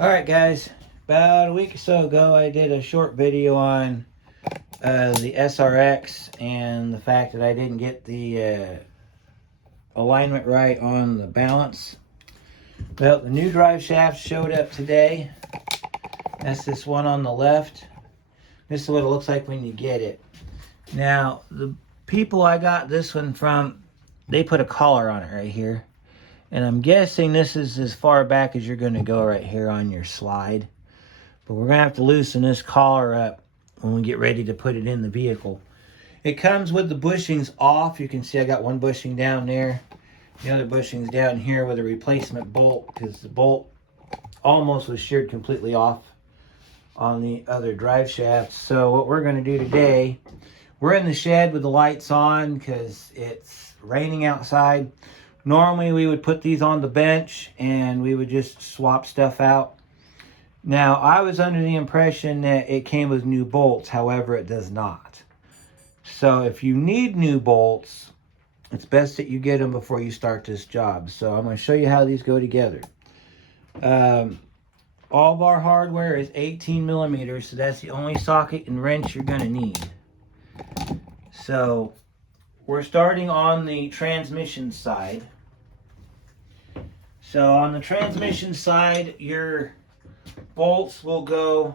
Alright guys, about a week or so ago I did a short video on the SRX and the fact that I didn't get the alignment right on the balance. Well, the new drive shaft showed up today. That's this one on the left. This is what it looks like when you get it. Now, the people I got this one from, they put a collar on it right here. And I'm guessing this is as far back as you're going to go right here on your slide. But we're going to have to loosen this collar up when we get ready to put it in the vehicle. It comes with the bushings off. You can see I got one bushing down there. The other bushing's down here with a replacement bolt because the bolt almost was sheared completely off on the other drive shaft. So what we're going to do today, we're in the shed with the lights on because it's raining outside. Normally we would put these on the bench and we would just swap stuff out. Now I was under the impression that it came with new bolts, however it does not. So if you need new bolts, it's best that you get them before you start this job. So I'm going to show you how these go together. All of our hardware is 18 millimeters, so that's the only socket and wrench you're going to need. So we're starting on the transmission side. So on the transmission side, your bolts will go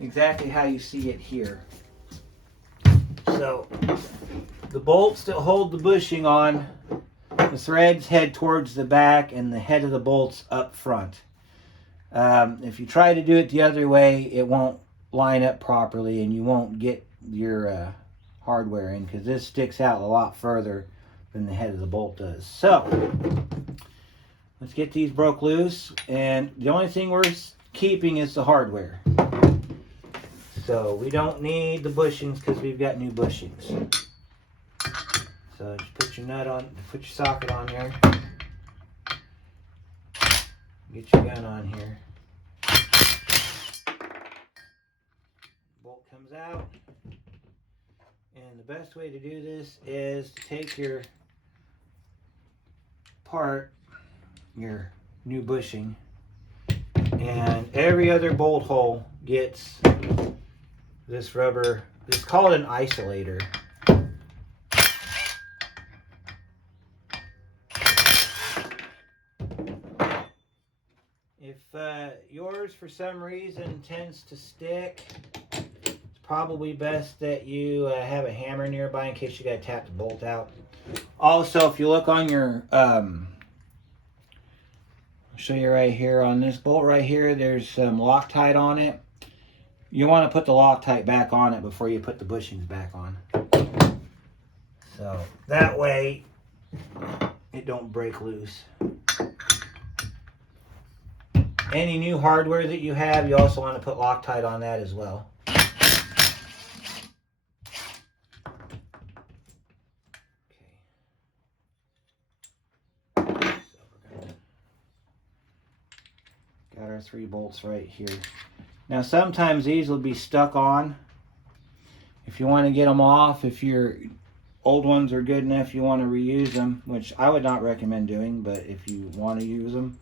exactly how you see it here. So the bolts that hold the bushing on, the threads head towards the back and the head of the bolts up front. If you try to do it the other way, it won't line up properly and you won't get your hardware in because this sticks out a lot further than the head of the bolt does. So let's get these broke loose, and the only thing we're keeping is the hardware. So we don't need the bushings because we've got new bushings. So just put your nut on, put your socket on there. Get your gun on here. Bolt comes out. And the best way to do this is to take your part, your new bushing, and every other bolt hole gets this rubber, it's called an isolator. If yours for some reason tends to stick, it's probably best that you have a hammer nearby in case you got to tap the bolt out. Also, if you look on your I'll show you right here on this bolt right here, there's some Loctite on it. You want to put the Loctite back on it before you put the bushings back on. So that way it don't break loose. Any new hardware that you have, you also want to put Loctite on that as well. Got our 3 bolts right here. Now sometimes these will be stuck on. If you want to get them off, if your old ones are good enough, you want to reuse them, which I would not recommend doing, but if you want to use them.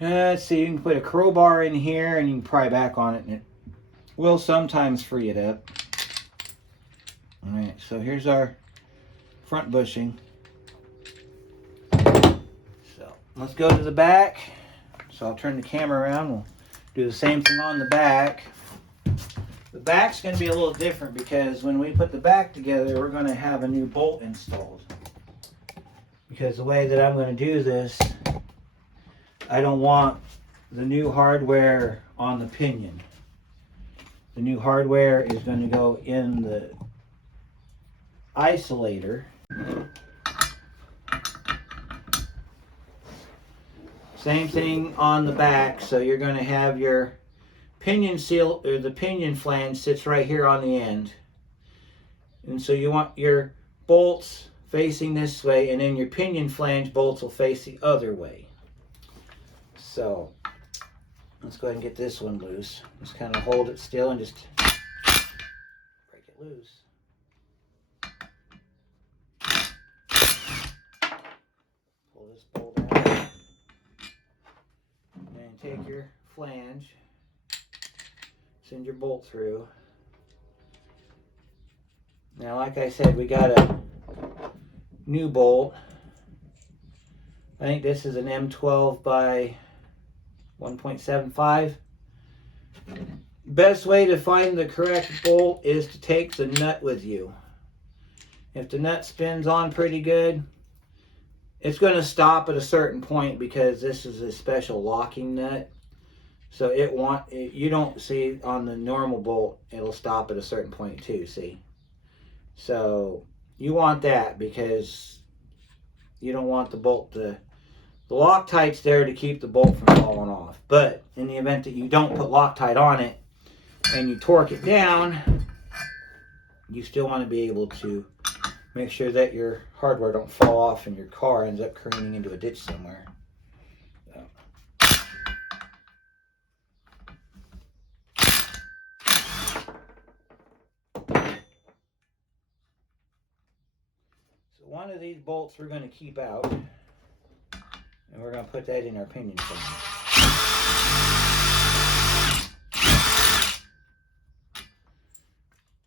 Let's see, you can put a crowbar in here and you can pry back on it and it will sometimes free it up. Alright, so here's our front bushing. So let's go to the back. So I'll turn the camera around. We'll do the same thing on the back. The back's going to be a little different because when we put the back together, we're going to have a new bolt installed. Because the way that I'm going to do this, I don't want the new hardware on the pinion. The new hardware is going to go in the isolator. Same thing on the back, so you're going to have your pinion seal, or the pinion flange sits right here on the end. And so you want your bolts facing this way, and then your pinion flange bolts will face the other way. So let's go ahead and get this one loose. Just kind of hold it still and just break it loose. Pull this bolt out. take your flange, send your bolt through. Now, like I said, we got a new bolt. I think this is an M12 by 1.75. Best way to find the correct bolt is to take the nut with you. If the nut spins on pretty good, it's going to stop at a certain point because this is a special locking nut. So you don't see on the normal bolt, it'll stop at a certain point too, see? So you want that because you don't want the bolt to, the Loctite's there to keep the bolt from falling off. But in the event that you don't put Loctite on it and you torque it down, you still want to be able to make sure that your hardware don't fall off and your car ends up careening into a ditch somewhere. So one of these bolts we're going to keep out, and we're going to put that in our pinion flange.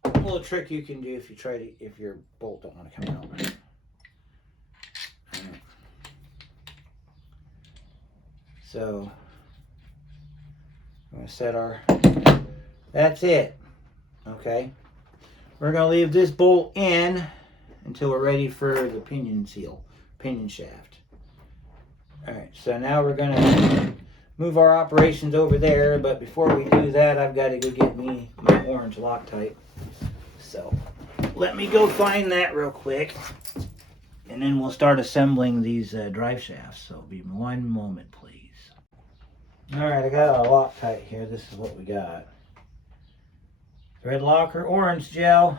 A little trick you can do if your bolt don't want to come out. So I'm going to set that's it. Okay. We're going to leave this bolt in until we're ready for the pinion shaft. Alright, so now we're going to move our operations over there, but before we do that, I've got to go get me my orange Loctite. So let me go find that real quick, and then we'll start assembling these drive shafts. So be one moment, please. Alright, I got our Loctite here. This is what we got. Thread locker orange gel.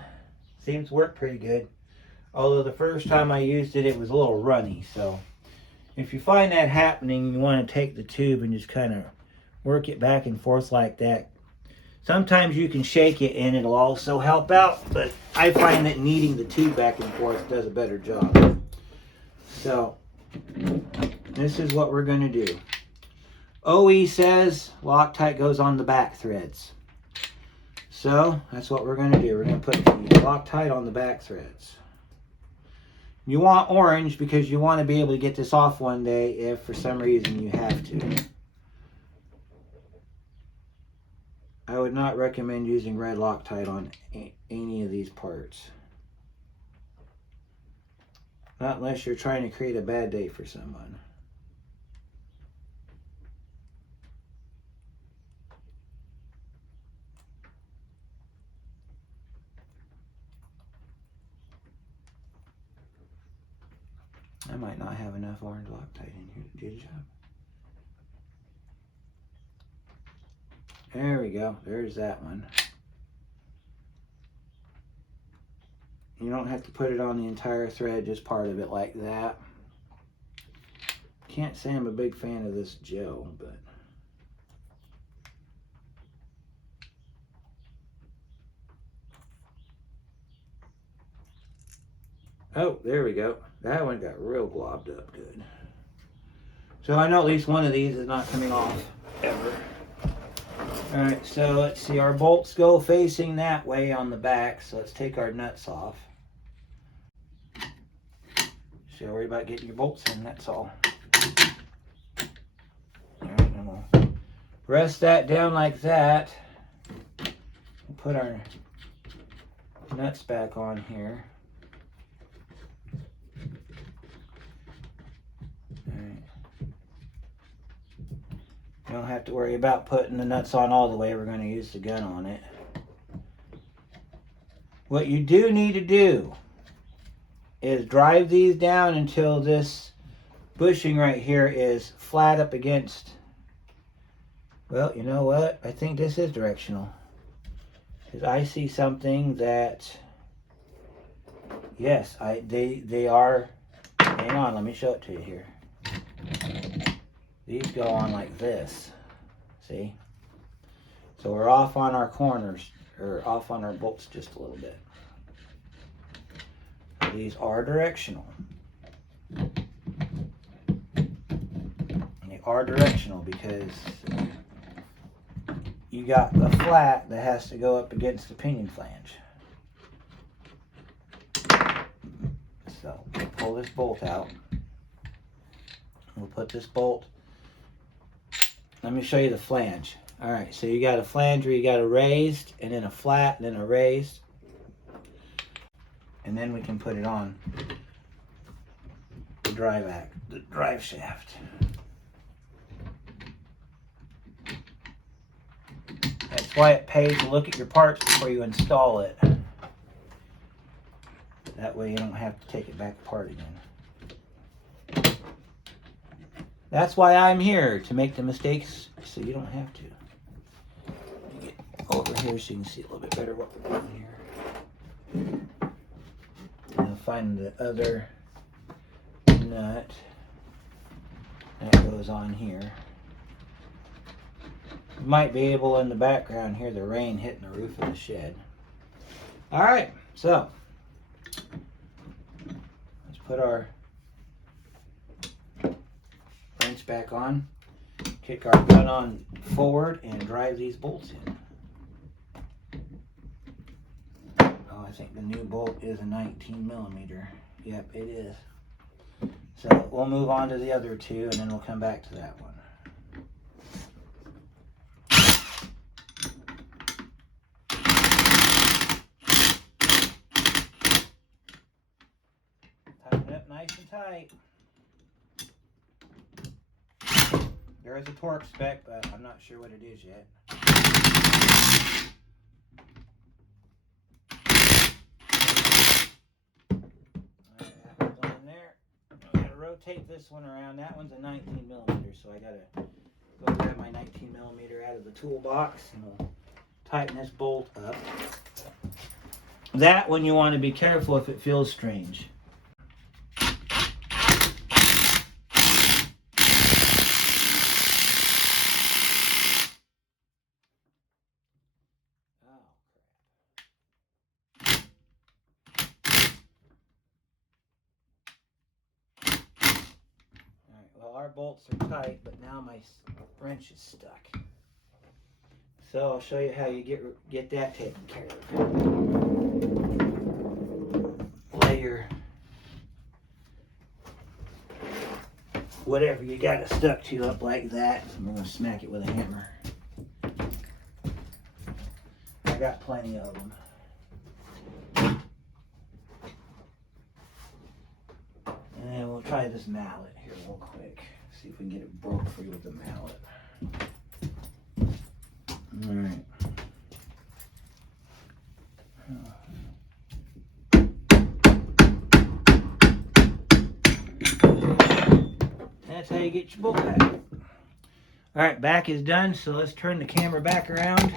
Seems to work pretty good. Although the first time I used it, it was a little runny. So if you find that happening, you want to take the tube and just kind of work it back and forth like that. Sometimes you can shake it and it'll also help out, but I find that kneading the tube back and forth does a better job. So this is what we're going to do. OE says Loctite goes on the back threads. So that's what we're going to do. We're going to put the Loctite on the back threads. You want orange because you want to be able to get this off one day if for some reason you have to. I would not recommend using red Loctite on any of these parts. Not unless you're trying to create a bad day for someone. I might not have enough orange Loctite in here to do the job. There we go. There's that one. You don't have to put it on the entire thread, just part of it like that. Can't say I'm a big fan of this gel, but oh, there we go. That one got real globbed up good. So I know at least one of these is not coming off ever. Alright, so let's see. Our bolts go facing that way on the back, so let's take our nuts off. So worry about getting your bolts in, that's all. Alright, and we'll rest that down like that. We'll put our nuts back on here. You don't have to worry about putting the nuts on all the way. We're going to use the gun on it. What you do need to do is drive these down until this bushing right here is flat up against, well, you know what? I think this is directional. Because I see something that, yes, they are, hang on, let me show it to you here. These go on like this, see? So we're off on our corners, or off on our bolts just a little bit. These are directional. And they are directional because you got the flat that has to go up against the pinion flange. So pull this bolt out. We'll put this bolt. Let me show you the flange. All right, so you got a flange where you got a raised and then a flat and then a raised. And then we can put it on the drive shaft. That's why it pays to look at your parts before you install it. That way you don't have to take it back apart again. That's why I'm here, to make the mistakes so you don't have to. Let me get over here so you can see a little bit better what we're doing here. I'll find the other nut that goes on here. You might be able in the background hear the rain hitting the roof of the shed. Alright, so let's put our wrench back on, kick our gun on forward, and drive these bolts in. Oh, I think the new bolt is a 19mm. Yep, it is. So we'll move on to the other two, and then we'll come back to that one. Tighten it up nice and tight. There is a torque spec, but I'm not sure what it is yet. Alright, that one's on there. I'm going to rotate this one around. That one's a 19mm, so I got to go grab my 19mm out of the toolbox and we'll tighten this bolt up. That one you want to be careful if it feels strange. Well, our bolts are tight, but now my wrench is stuck. So I'll show you how you get that taken care of. Lay your whatever you got it stuck to up like that. I'm going to smack it with a hammer. I got plenty of them. And we'll try this mallet here real quick. See if we can get it broke free with the mallet. Alright. That's how you get your bolt back. Alright, back is done, so let's turn the camera back around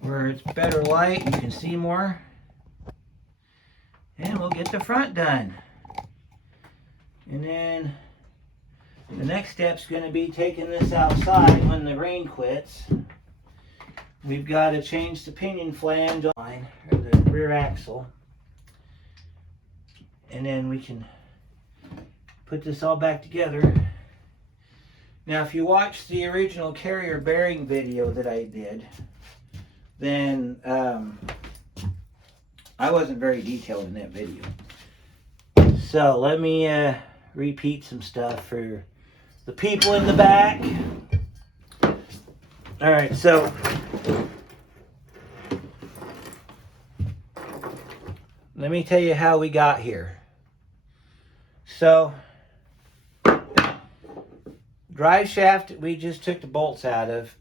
where it's better light, you can see more. And we'll get the front done. And then the next step's going to be taking this outside when the rain quits. We've got to change the pinion flange on or the rear axle. And then we can put this all back together. Now if you watch the original carrier bearing video that I did, then I wasn't very detailed in that video. So let me repeat some stuff for the people in the back. Alright, so let me tell you how we got here. So drive shaft we just took the bolts out of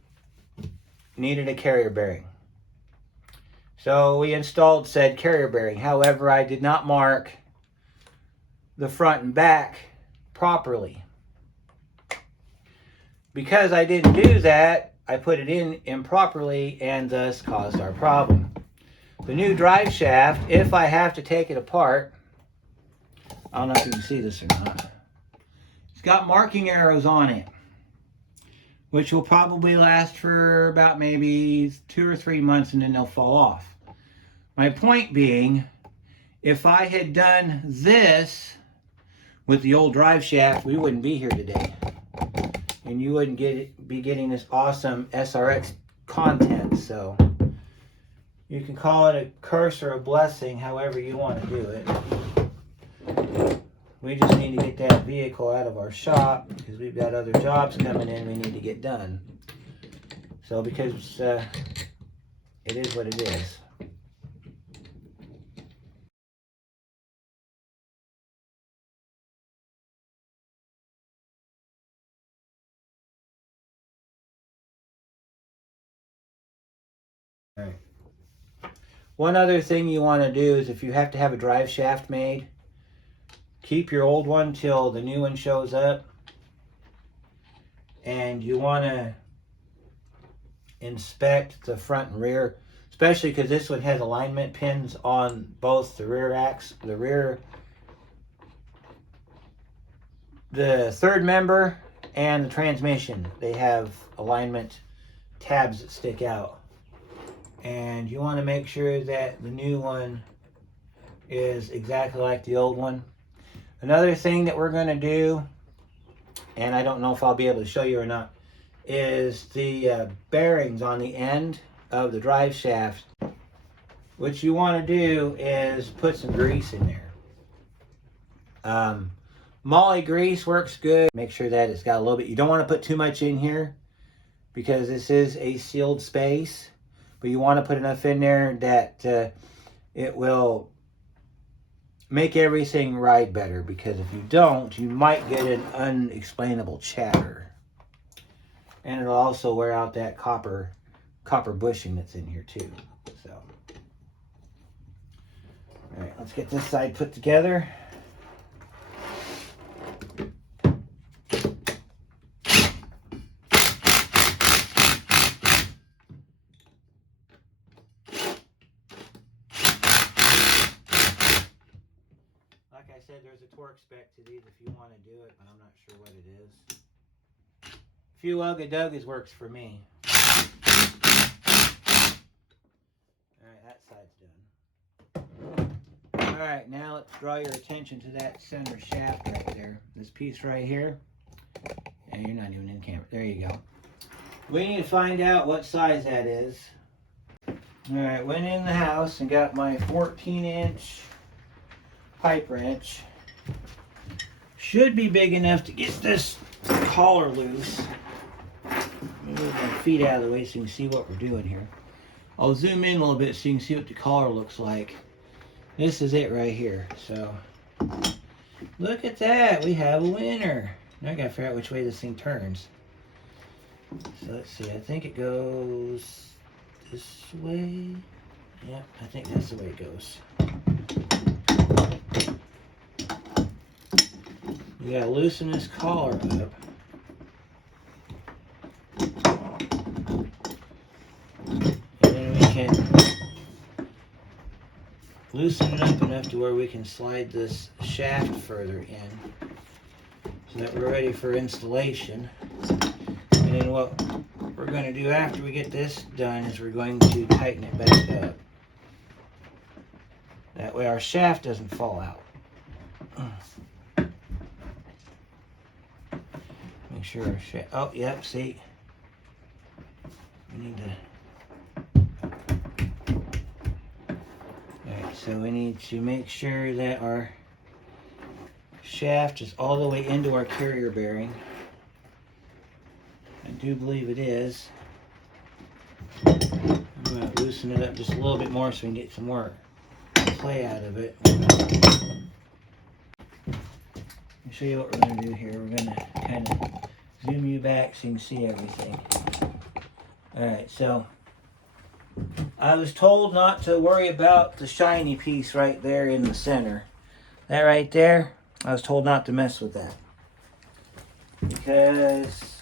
needed a carrier bearing. So we installed said carrier bearing. However, I did not mark the front and back properly. Because I didn't do that, I put it in improperly and thus caused our problem. The new drive shaft, if I have to take it apart, I don't know if you can see this or not, it's got marking arrows on it, which will probably last for about maybe 2 or 3 months and then they'll fall off. My point being, if I had done this with the old drive shaft, we wouldn't be here today. And you wouldn't be getting this awesome SRX content. So you can call it a curse or a blessing, however you want to do it. We just need to get that vehicle out of our shop because we've got other jobs coming in we need to get done. So because it is what it is. All right. One other thing you want to do is if you have to have a drive shaft made, keep your old one till the new one shows up. And you want to inspect the front and rear, especially because this one has alignment pins on both the rear axle, the third member and the transmission. They have alignment tabs that stick out. And you want to make sure that the new one is exactly like the old one. Another thing that we're going to do, and I don't know if I'll be able to show you or not, is the bearings on the end of the drive shaft. What you want to do is put some grease in there. Moly grease works good. Make sure that it's got a little bit. You don't want to put too much in here because this is a sealed space. But you want to put enough in there that it will make everything ride better, because if you don't, you might get an unexplainable chatter. And it'll also wear out that copper bushing that's in here too. So, all right, let's get this side put together. Like I said, there's a torque spec to these if you want to do it, but I'm not sure what it is. A few Ugga-Duggas works for me. Alright, that side's done. Alright, now let's draw your attention to that center shaft right there. This piece right here. And you're not even in camera. There you go. We need to find out what size that is. Alright, went in the house and got my 14-inch pipe wrench. Should be big enough to get this collar loose. Move my feet out of the way so you can see what we're doing here. I'll zoom in a little bit so you can see what the collar looks like. This is it right here. So look at that, we have a winner. Now I gotta figure out which way this thing turns. So let's see, I think it goes this way. Yep, I think that's the way it goes. You gotta loosen this collar up. And then we can loosen it up enough to where we can slide this shaft further in so that we're ready for installation. And then what we're going to do after we get this done is we're going to tighten it back up. That way our shaft doesn't fall out. Make sure our shaft, oh yep, see, we need to, alright, so we need to make sure that our shaft is all the way into our carrier bearing. I do believe it is. I'm going to loosen it up just a little bit more so we can get some more play out of it. Let me show you what we're going to do here. We're going to kind of zoom you back so you can see everything. Alright, so I was told not to worry about the shiny piece right there in the center. That right there, I was told not to mess with that, because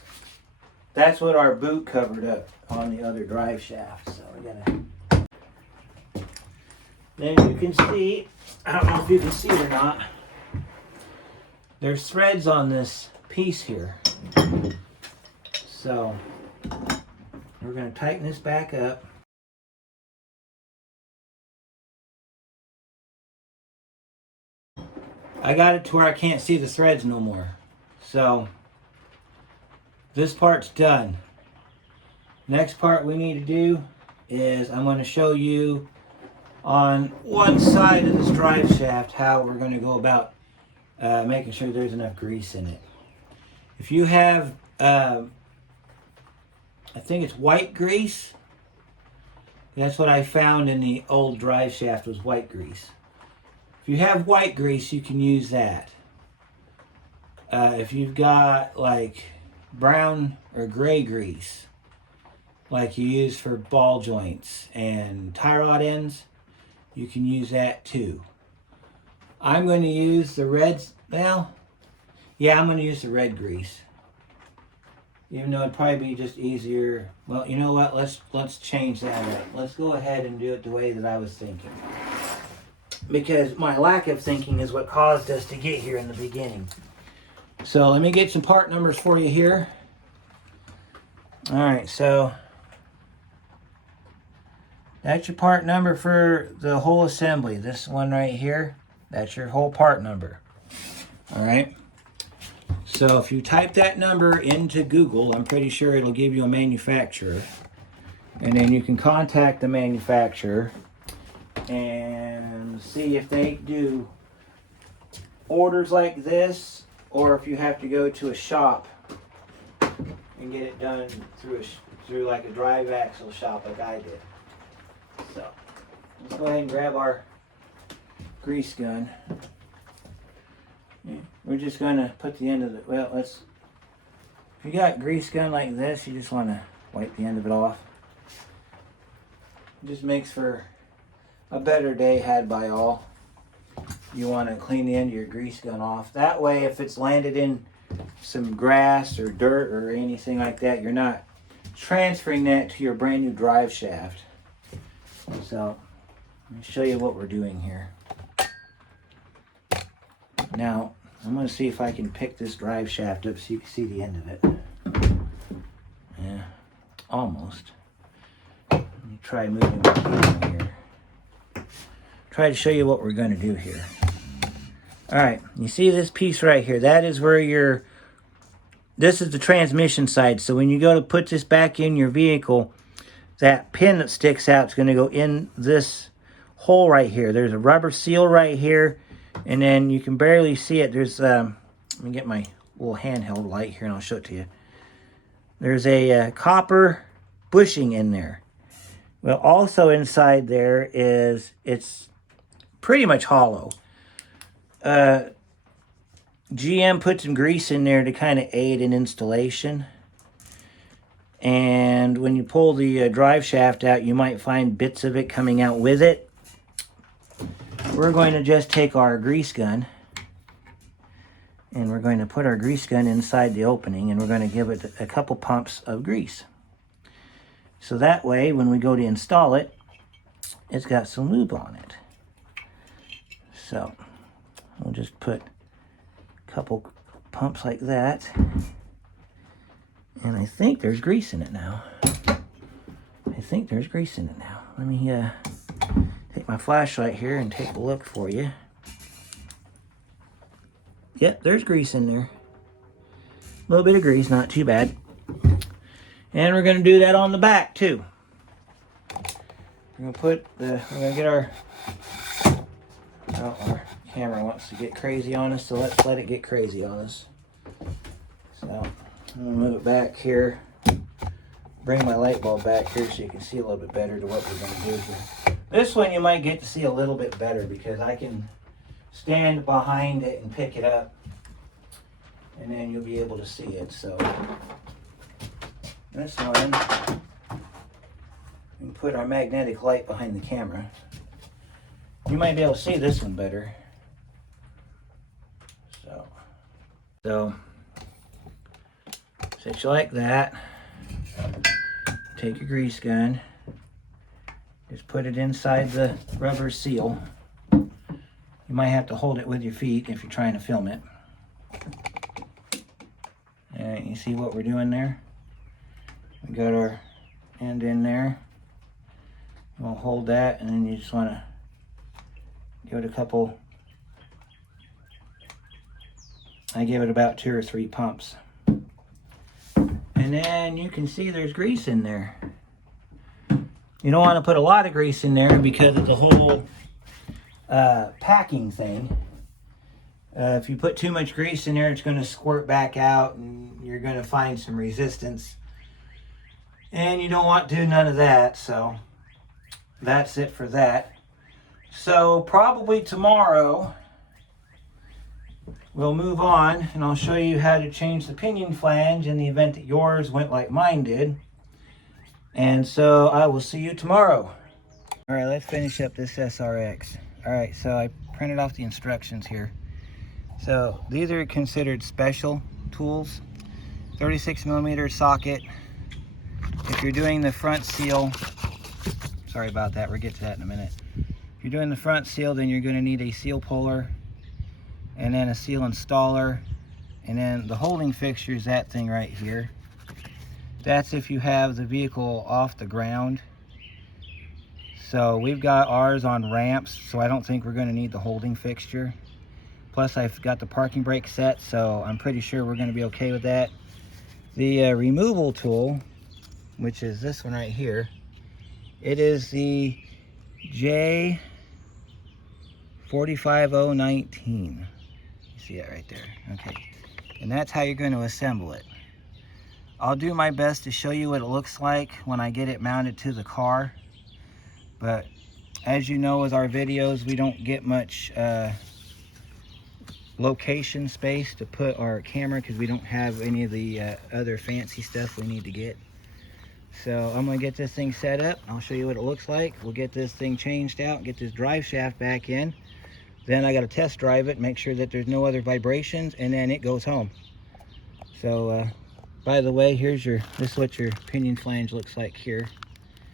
that's what our boot covered up on the other drive shaft. So we gotta, then you can see, I don't know if you can see it or not, there's threads on this piece here. So we're going to tighten this back up. I got it to where I can't see the threads no more. So this part's done. Next part we need to do is I'm going to show you on one side of this drive shaft how we're going to go about making sure there's enough grease in it. If you have, I think it's white grease. That's what I found in the old drive shaft, was white grease. If you have white grease, you can use that. If you've got like brown or gray grease, like you use for ball joints and tie rod ends, you can use that too. I'm going to use the red, well, yeah, I'm going to use the red grease. Even though it'd probably be just easier. Well, you know what? Let's change that up. Let's go ahead and do it the way that I was thinking. Because my lack of thinking is what caused us to get here in the beginning. So let me get some part numbers for you here. Alright, so that's your part number for the whole assembly. This one right here, that's your whole part number. Alright. So if you type that number into Google, I'm pretty sure it'll give you a manufacturer. And then you can contact the manufacturer and see if they do orders like this, or if you have to go to a shop and get it done through like a drive axle shop like I did. So let's go ahead and grab our grease gun. We're just going to put the end of the, well, if you got grease gun like this, you just want to wipe the end of it off. It just makes for a better day had by all. You want to clean the end of your grease gun off. That way, if it's landed in some grass or dirt or anything like that, you're not transferring that to your brand new drive shaft. So, let me show you what we're doing here. Now, I'm going to see if I can pick this drive shaft up so you can see the end of it. Yeah, almost. Let me try moving my here. Try to show you what we're going to do here. Alright, you see this piece right here? That is where this is the transmission side. So when you go to put this back in your vehicle, that pin that sticks out is going to go in this hole right here. There's a rubber seal right here. And then you can barely see it. There's, let me get my little handheld light here and I'll show it to you. There's a copper bushing in there. Well, also inside there it's pretty much hollow. GM put some grease in there to kind of aid in installation. And when you pull the drive shaft out, you might find bits of it coming out with it. We're going to just take our grease gun and we're going to put our grease gun inside the opening and we're going to give it a couple pumps of grease. So that way, when we go to install it, it's got some lube on it. So we'll just put a couple pumps like that. And I think there's grease in it now. Let me take my flashlight here and take a look for you. Yep, there's grease in there. A little bit of grease, not too bad. And we're going to do that on the back too. We're going to get our camera wants to get crazy on us, so let's let it get crazy on us. So I'm going to move it back here. Bring my light bulb back here so you can see a little bit better to what we're going to do here. This one you might get to see a little bit better because I can stand behind it and pick it up and then you'll be able to see it. So this one, we can put our magnetic light behind the camera. You might be able to see this one better. So set you like that. Take your grease gun, just put it inside the rubber seal. You might have to hold it with your feet if you're trying to film it. Alright, you see what we're doing there? We got our end in there. We'll hold that and then you just want to give it a couple I give it about 2 or 3 pumps. And then you can see there's grease in there. You don't want to put a lot of grease in there because of the whole packing thing. If you put too much grease in there, it's going to squirt back out and you're going to find some resistance. And you don't want to do none of that, so that's it for that. So probably tomorrow we'll move on and I'll show you how to change the pinion flange in the event that yours went like mine did. And so I will see you tomorrow. All right, let's finish up this SRX. All right, so I printed off the instructions here. So these are considered special tools. 36mm socket. If you're doing the front seal, sorry about that, we'll get to that in a minute. If you're doing the front seal, then you're going to need a seal puller and then a seal installer, and then the holding fixture is that thing right here. That's if you have the vehicle off the ground. So we've got ours on ramps, so I don't think we're going to need the holding fixture. Plus I've got the parking brake set, so I'm pretty sure we're going to be okay with that. The removal tool, which is this one right here, it is the J45019. You see that right there? Okay. And that's how you're going to assemble it. I'll do my best to show you what it looks like when I get it mounted to the car. But as you know, with our videos, we don't get much location space to put our camera because we don't have any of the other fancy stuff we need to get. So I'm going to get this thing set up. I'll show you what it looks like. We'll get this thing changed out, get this drive shaft back in. Then I got to test drive it, make sure that there's no other vibrations, and then it goes home. So by the way, this is what your pinion flange looks like here.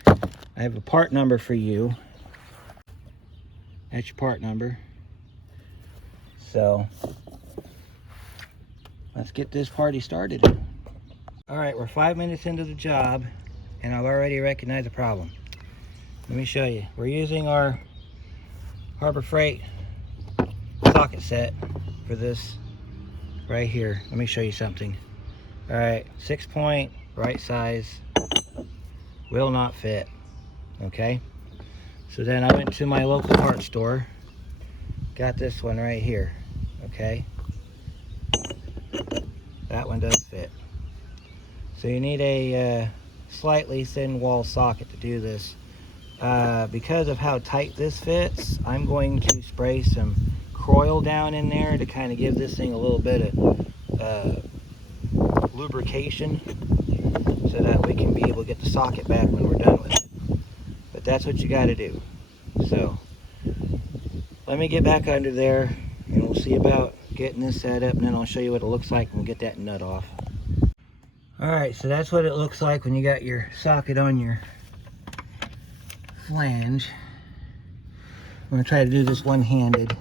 I have a part number for you. That's your part number. So let's get this party started. All right, we're 5 minutes into the job and I've already recognized a problem. Let me show you. We're using our Harbor Freight socket set for this right here. Let me show you something. All right, 6-point, right size, will not fit. Okay, so then I went to my local parts store, got this one right here. Okay, that one does fit. So you need a slightly thin wall socket to do this. Because of how tight this fits, I'm going to spray some Croil down in there to kind of give this thing a little bit of lubrication so that we can be able to get the socket back when we're done with it. But that's what you got to do. So let me get back under there and we'll see about getting this set up, and then I'll show you what it looks like when we get that nut off. Alright, so that's what it looks like when you got your socket on your flange. I'm going to try to do this one-handed.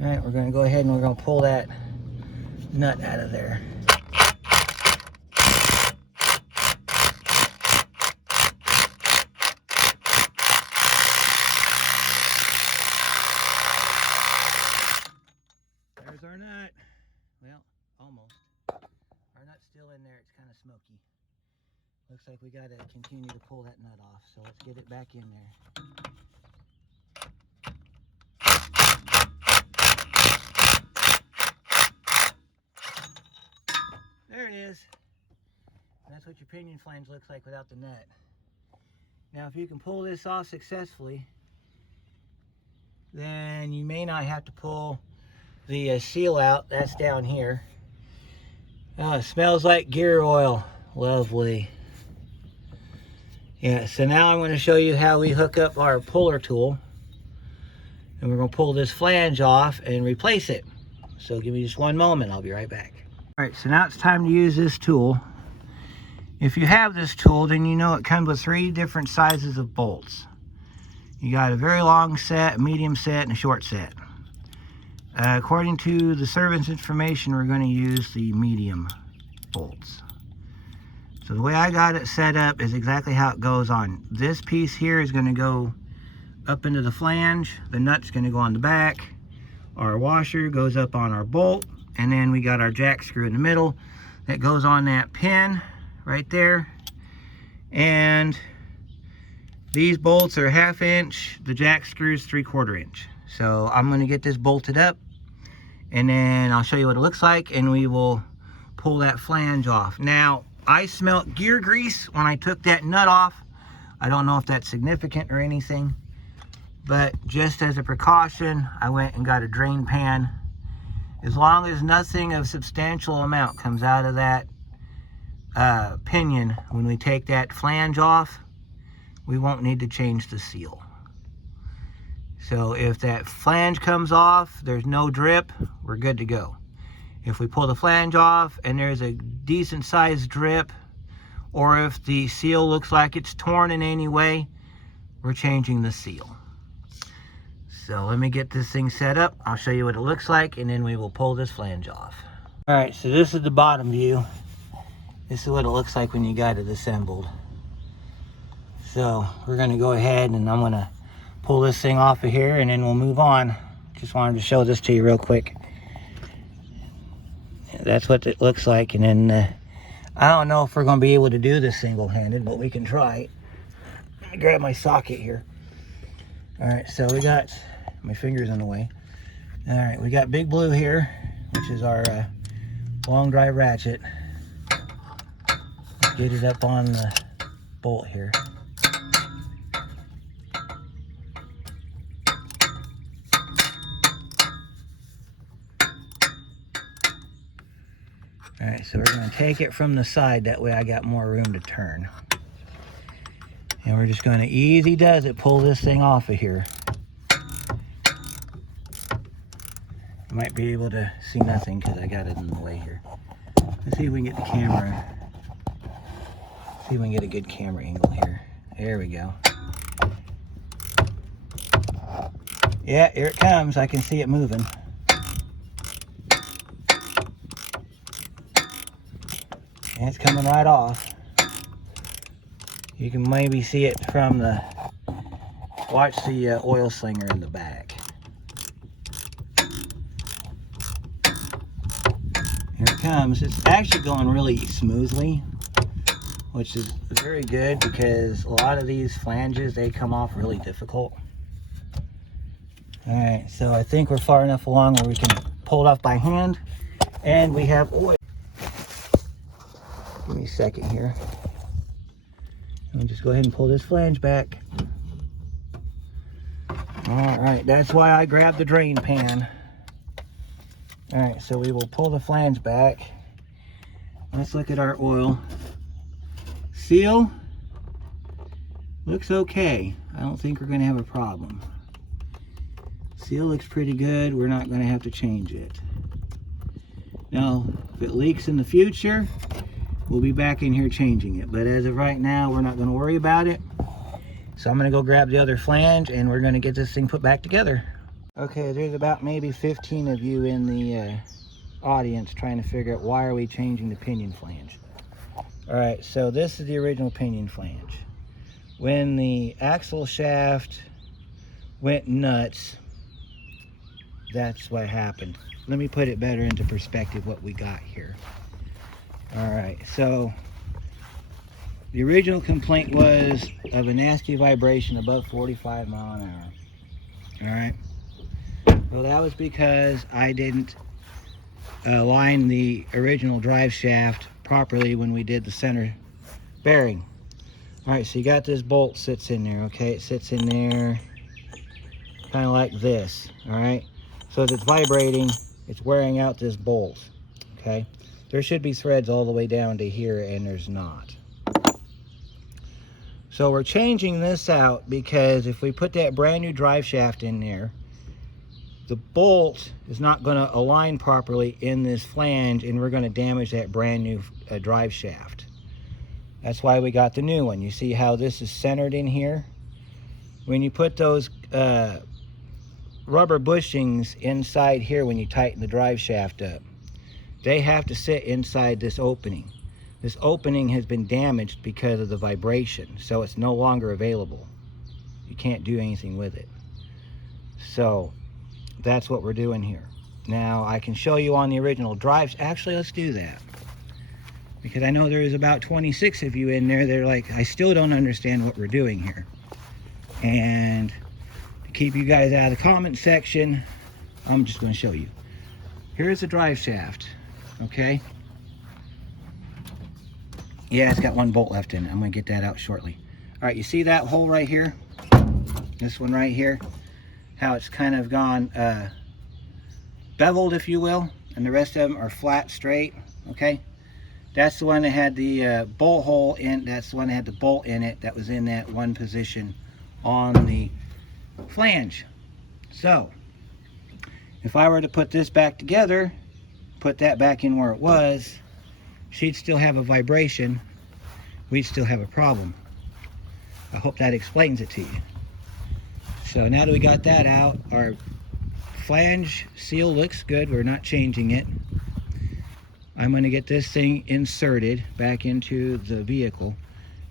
Alright, we're going to go ahead and we're going to pull that nut out of there. There's our nut. Well, almost. Our nut's still in there. It's kind of smoky. Looks like we got to continue to pull that nut off. So let's get it back in there. There it is. That's what your pinion flange looks like without the nut. Now, if you can pull this off successfully, then you may not have to pull the seal out. That's down here. Oh, it smells like gear oil. Lovely. Yeah, so now I'm going to show you how we hook up our puller tool. And we're going to pull this flange off and replace it. So give me just one moment. I'll be right back. Alright, so now it's time to use this tool. If you have this tool, then you know it comes with 3 different sizes of bolts. You got a very long set, a medium set, and a short set. According to the service information, we're going to use the medium bolts. So the way I got it set up is exactly how it goes on. This piece here is going to go up into the flange. The nut's going to go on the back. Our washer goes up on our bolt, and then we got our jack screw in the middle that goes on that pin right there. And these bolts are 1/2 inch, the jack screw is 3/4 inch. So I'm going to get this bolted up, and then I'll show you what it looks like, and we will pull that flange off. Now, I smelt gear grease when I took that nut off. I don't know if that's significant or anything, but just as a precaution, I went and got a drain pan. As long as nothing of substantial amount comes out of that pinion when we take that flange off, we won't need to change the seal. So if that flange comes off, there's no drip, we're good to go. If we pull the flange off and there's a decent sized drip, or if the seal looks like it's torn in any way, we're changing the seal. So let me get this thing set up. I'll show you what it looks like, and then we will pull this flange off. All right, so this is the bottom view. This is what it looks like when you got it assembled. So we're gonna go ahead and I'm gonna pull this thing off of here, and then we'll move on. Just wanted to show this to you real quick. That's what it looks like. And then I don't know if we're gonna be able to do this single-handed, but we can try. Let me grab my socket here. All right, so we got, my finger's in the way. All right, we got Big Blue here, which is our long drive ratchet. Let's get it up on the bolt here. All right, so we're going to take it from the side, that way I got more room to turn. And we're just going to easy does it pull this thing off of here. You might be able to see nothing because I got it in the way here. Let's see if we can get the camera. See if we can get a good camera angle here. There we go. Yeah, here it comes. I can see it moving. And it's coming right off. You can maybe see it from the, watch the oil slinger in the back. Here it comes. It's actually going really smoothly, which is very good because a lot of these flanges, they come off really difficult. All right, so I think we're far enough along where we can pull it off by hand, and we have oil. Give me a second here. I'll just go ahead and pull this flange back. All right, that's why I grabbed the drain pan. All right, so we will pull the flange back. Let's look at our oil. Seal looks okay. I don't think we're gonna have a problem. Seal looks pretty good. We're not gonna have to change it. Now, if it leaks in the future, we'll be back in here changing it. But as of right now, we're not gonna worry about it. So I'm gonna go grab the other flange and we're gonna get this thing put back together. Okay, there's about maybe 15 of you in the audience trying to figure out why are we changing the pinion flange. All right, so this is the original pinion flange. When the axle shaft went nuts, that's what happened. Let me put it better into perspective what we got here. All right, so the original complaint was of a nasty vibration above 45 miles an hour. All right, well, that was because I didn't align the original drive shaft properly when we did the center bearing. All right, so you got this bolt sits in there, okay? It sits in there kind of like this, all right? So as it's vibrating, it's wearing out this bolt, okay? There should be threads all the way down to here, and there's not. So we're changing this out because if we put that brand new drive shaft in there, the bolt is not going to align properly in this flange, and we're going to damage that brand new drive shaft. That's why we got the new one. You see how this is centered in here? When you put those rubber bushings inside here, when you tighten the drive shaft up, they have to sit inside this opening. This opening has been damaged because of the vibration, so it's no longer available. You can't do anything with it. So that's what we're doing here. Now I can show you on the original drives. Actually, let's do that, because I know there is about 26 of you in there that are like, I still don't understand what we're doing here. And to keep you guys out of the comment section, I'm just going to show you. Here's the drive shaft, okay? Yeah, it's got one bolt left in it. I'm going to get that out shortly. All right, you see that hole right here? This one right here? How it's kind of gone beveled, if you will, and the rest of them are flat, straight, okay? That's the one that had the bolt hole in. That's the one that had the bolt in it that was in that one position on the flange. So if I were to put this back together, put that back in where it was, she'd still have a vibration. We'd still have a problem. I hope that explains it to you. So now that we got that out, our flange seal looks good. We're not changing it. I'm going to get this thing inserted back into the vehicle.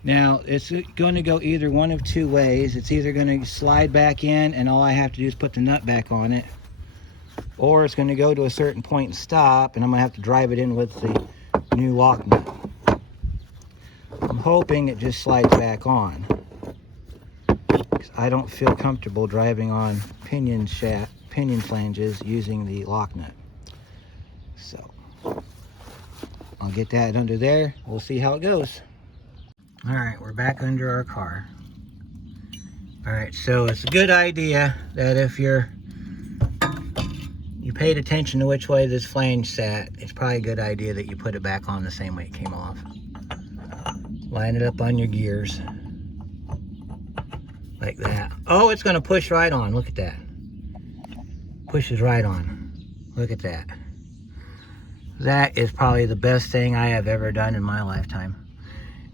Now it's going to go either one of two ways. It's either going to slide back in and all I have to do is put the nut back on it, or it's going to go to a certain point and stop, and I'm going to have to drive it in with the new lock nut. I'm hoping it just slides back on, because I don't feel comfortable driving on pinion flanges using the lock nut. So I'll get that under there. We'll see how it goes. All right, we're back under our car. All right, so it's a good idea that if you paid attention to which way this flange sat, it's probably a good idea that you put it back on the same way it came off. Line it up on your gears like that. Oh, it's going to push right on. Look at that. Pushes right on. Look at that. That is probably the best thing I have ever done in my lifetime.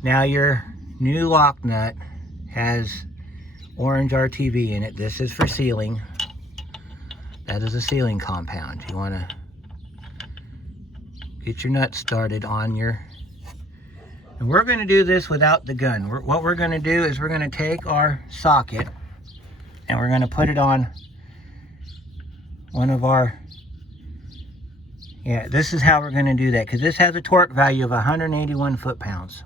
Now your new lock nut has orange RTV in it. This is for sealing. That is a sealing compound. You want to get your nut started on your... And we're going to do this without the gun. What we're going to do is we're going to take our socket and we're going to put it on one of our... Yeah, this is how we're going to do that, because this has a torque value of 181 foot-pounds.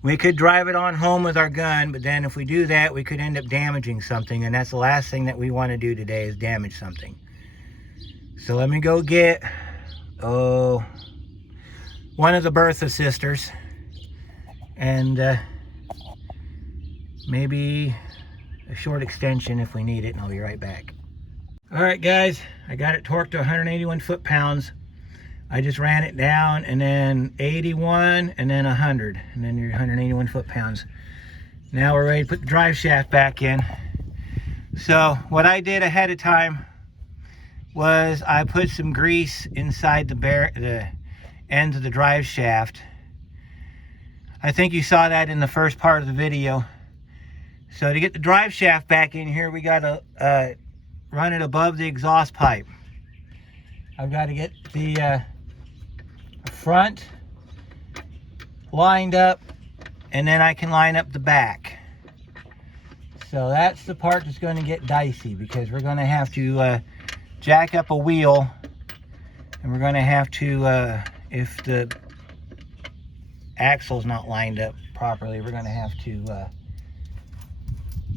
We could drive it on home with our gun, but then if we do that, we could end up damaging something, and that's the last thing that we want to do today, is damage something. So let me go get, one of the Bertha sisters, and maybe a short extension if we need it, and I'll be right back. All right, guys, I got it torqued to 181 foot-pounds. I just ran it down, and then 81, and then 100, and then your 181 foot-pounds. Now we're ready to put the drive shaft back in. So what I did ahead of time was I put some grease inside the end of the drive shaft. I think you saw that in the first part of the video. So to get the drive shaft back in here, we got to run it above the exhaust pipe. I've got to get the front lined up, and then I can line up the back. So that's the part that's going to get dicey, because we're going to have to jack up a wheel, and we're going to have to, if the axle's not lined up properly, we're going to have to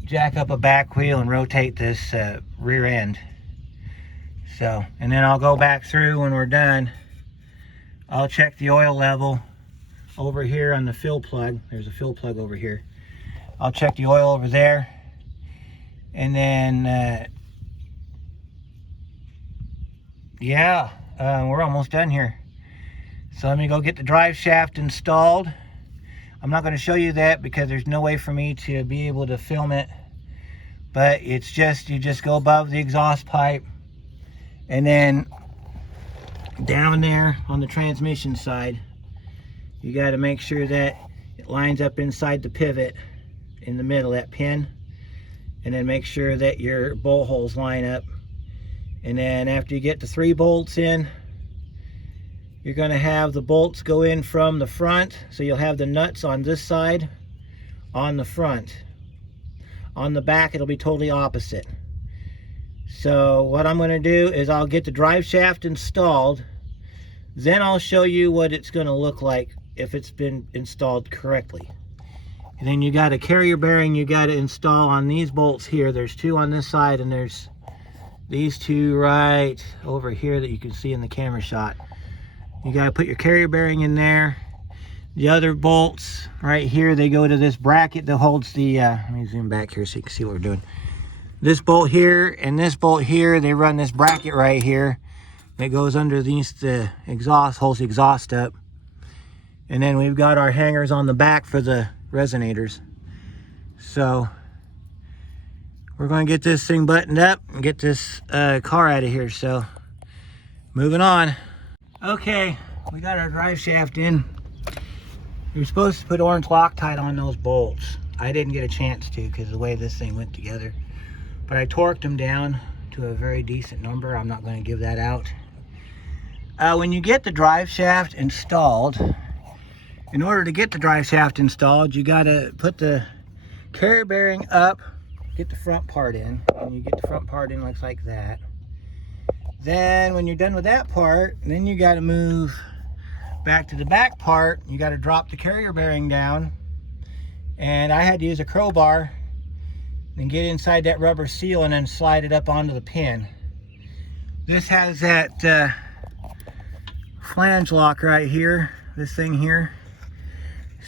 jack up a back wheel and rotate this rear end. So, and then I'll go back through when we're done. I'll check the oil level over here on the fill plug. There's a fill plug over here. I'll check the oil over there, and then we're almost done here. So let me go get the drive shaft installed. I'm not going to show you that because there's no way for me to be able to film it, but it's just, you just go above the exhaust pipe, and then down there on the transmission side, you got to make sure that it lines up inside the pivot in the middle, that pin, and then make sure that your bolt holes line up. And then after you get the 3 bolts in, you're going to have the bolts go in from the front, so you'll have the nuts on this side on the front. On the back, it'll be totally opposite. So what I'm going to do is I'll get the drive shaft installed, then I'll show you what it's going to look like if it's been installed correctly. And then you got a carrier bearing you got to install on these bolts here. There's two on this side, and there's these two right over here that you can see in the camera shot. You got to put your carrier bearing in there. The other bolts right here, they go to this bracket that holds the, let me zoom back here so you can see what we're doing. This bolt here and this bolt here, they run this bracket right here that goes underneath the exhaust, holds the exhaust up. And then we've got our hangers on the back for the resonators. So we're going to get this thing buttoned up and get this car out of here. So moving on. Okay, we got our drive shaft in. You're supposed to put orange Loctite on those bolts. I didn't get a chance to because of the way this thing went together. But I torqued them down to a very decent number. I'm not going to give that out. When you get the drive shaft installed, in order to get the drive shaft installed, you got to put the carrier bearing up, get the front part in, and you get the front part in looks like that. Then when you're done with that part, then you got to move back to the back part. You got to drop the carrier bearing down, and I had to use a crowbar and get inside that rubber seal and then slide it up onto the pin. This has that flange lock right here, this thing here.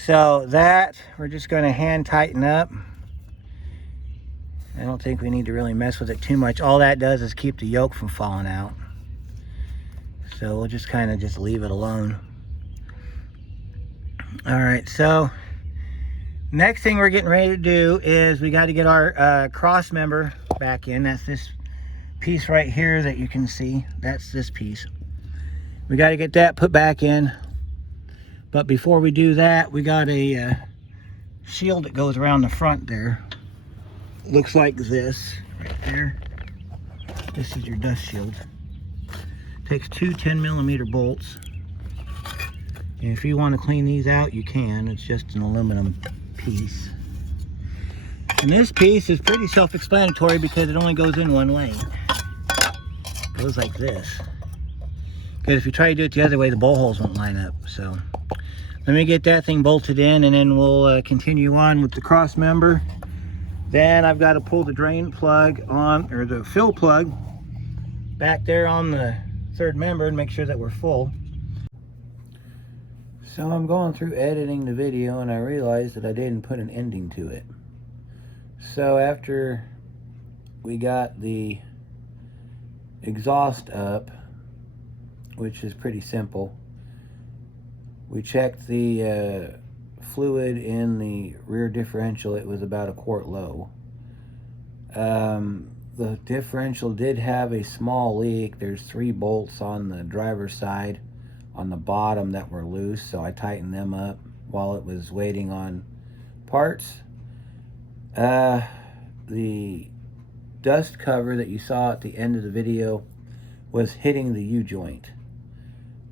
So that we're just going to hand tighten up. I don't think we need to really mess with it too much. All that does is keep the yoke from falling out. So we'll just kind of just leave it alone. All right, so next thing we're getting ready to do is we got to get our cross member back in. That's this piece right here that you can see. That's this piece. We got to get that put back in. But before we do that, we got a shield that goes around the front there. Looks like this right there. This is your dust shield. Takes two 10mm bolts. And if you want to clean these out, you can. It's just an aluminum piece. And this piece is pretty self-explanatory because it only goes in one way. It goes like this. Because if you try to do it the other way, the bowl holes won't line up. So let me get that thing bolted in, and then we'll continue on with the cross member. Then I've got to pull the drain plug on, or the fill plug back there on the third member and make sure that we're full. So I'm going through editing the video and I realized that I didn't put an ending to it. So after we got the exhaust up, which is pretty simple, we checked the fluid in the rear differential. It was about 1 quart low. The differential did have a small leak. There's 3 bolts on the driver's side on the bottom that were loose, so I tightened them up while it was waiting on parts. The dust cover that you saw at the end of the video was hitting the U-joint,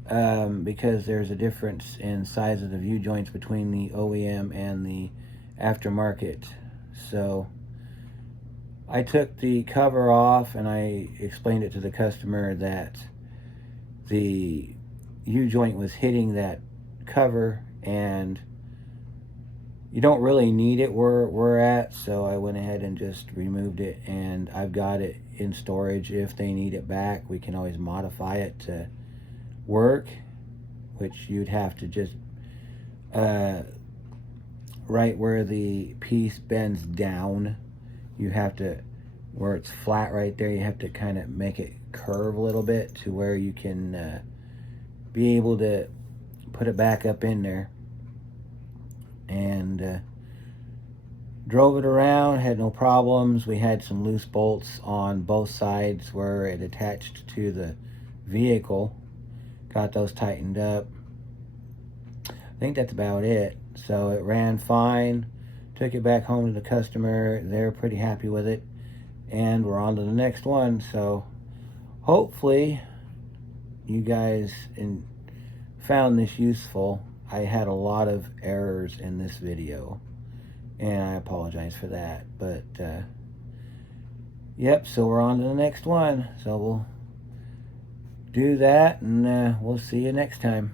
because there's a difference in size of the U-joints between the OEM and the aftermarket. So I took the cover off and I explained it to the customer that the U-joint was hitting that cover and you don't really need it where we're at, so I went ahead and just removed it, and I've got it in storage. If they need it back, we can always modify it to work, which you'd have to just right where the piece bends down, you have to, where it's flat right there, you have to kind of make it curve a little bit to where you can be able to put it back up in there. And drove it around, had no problems. We had some loose bolts on both sides where it attached to the vehicle. Got those tightened up. I think that's about it. So it ran fine. Took it back home to the customer. They're pretty happy with it. And we're on to the next one. So hopefully you guys found this useful. I had a lot of errors in this video, and I apologize for that. But Yep, so we're on to the next one. So we'll do that, and we'll see you next time.